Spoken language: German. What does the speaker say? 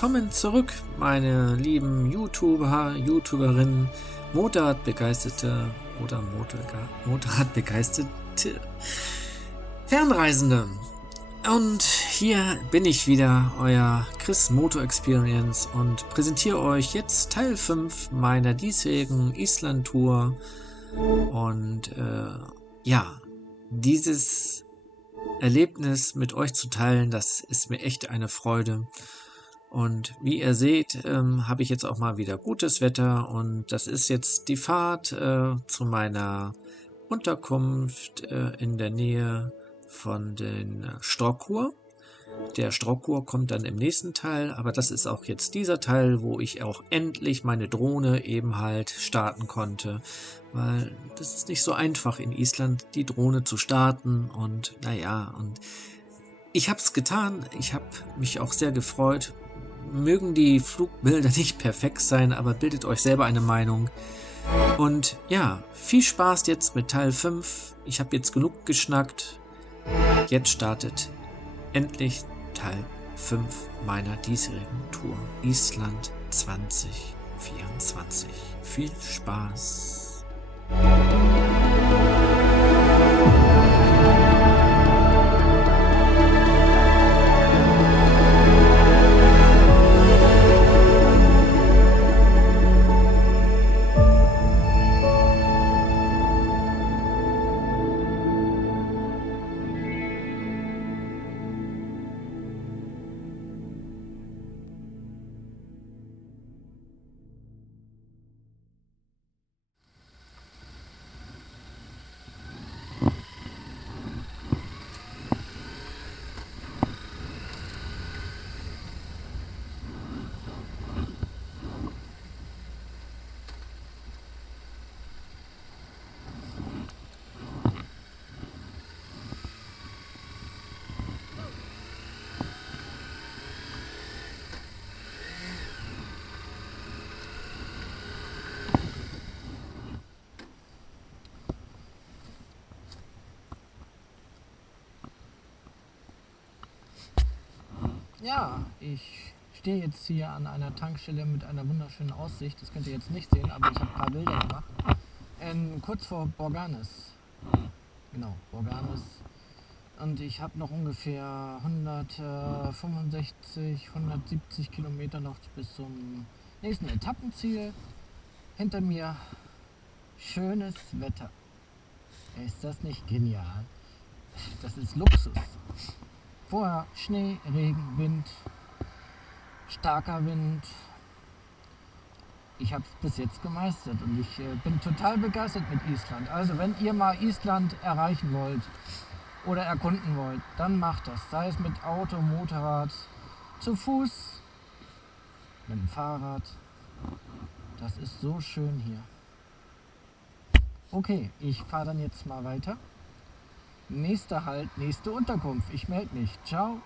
willkommen zurück, meine lieben YouTuberinnen, Motorradbegeisterte oder Motorradbegeisterte Fernreisende. Und hier bin ich wieder, euer ChrisMotoExperience, und präsentiere euch jetzt Teil 5 meiner diesjährigen Islandtour. Und ja, dieses Erlebnis mit euch zu teilen, das ist mir echt eine Freude. Und wie ihr seht, habe ich jetzt auch mal wieder gutes Wetter, und das ist jetzt die Fahrt zu meiner Unterkunft in der Nähe von den Strokkur. Der Strokkur kommt dann im nächsten Teil, aber das ist auch jetzt dieser Teil, wo ich auch endlich meine Drohne eben halt starten konnte, weil das ist nicht so einfach in Island, die Drohne zu starten. Und naja, und ich habe es getan, ich habe mich auch sehr gefreut. Mögen die Flugbilder nicht perfekt sein, aber bildet euch selber eine Meinung. Und ja, viel Spaß jetzt mit Teil 5. Ich habe jetzt genug geschnackt. Jetzt startet endlich Teil 5 meiner diesjährigen Tour Island 2024. Viel Spaß! Ja, ich stehe jetzt hier an einer Tankstelle mit einer wunderschönen Aussicht. Das könnt ihr jetzt nicht sehen, aber ich habe ein paar Bilder gemacht. Kurz vor Borgarnes. Genau, Borgarnes. Und ich habe noch ungefähr 165, 170 Kilometer noch bis zum nächsten Etappenziel. Hinter mir schönes Wetter. Ist das nicht genial? Das ist Luxus. Vorher Schnee, Regen, Wind, starker Wind. Ich habe es bis jetzt gemeistert und ich bin total begeistert mit Island. Also wenn ihr mal Island erreichen wollt oder erkunden wollt, dann macht das. Sei es mit Auto, Motorrad, zu Fuß, mit dem Fahrrad. Das ist so schön hier. Okay, ich fahre dann jetzt mal weiter. Nächster Halt, nächste Unterkunft. Ich melde mich. Ciao.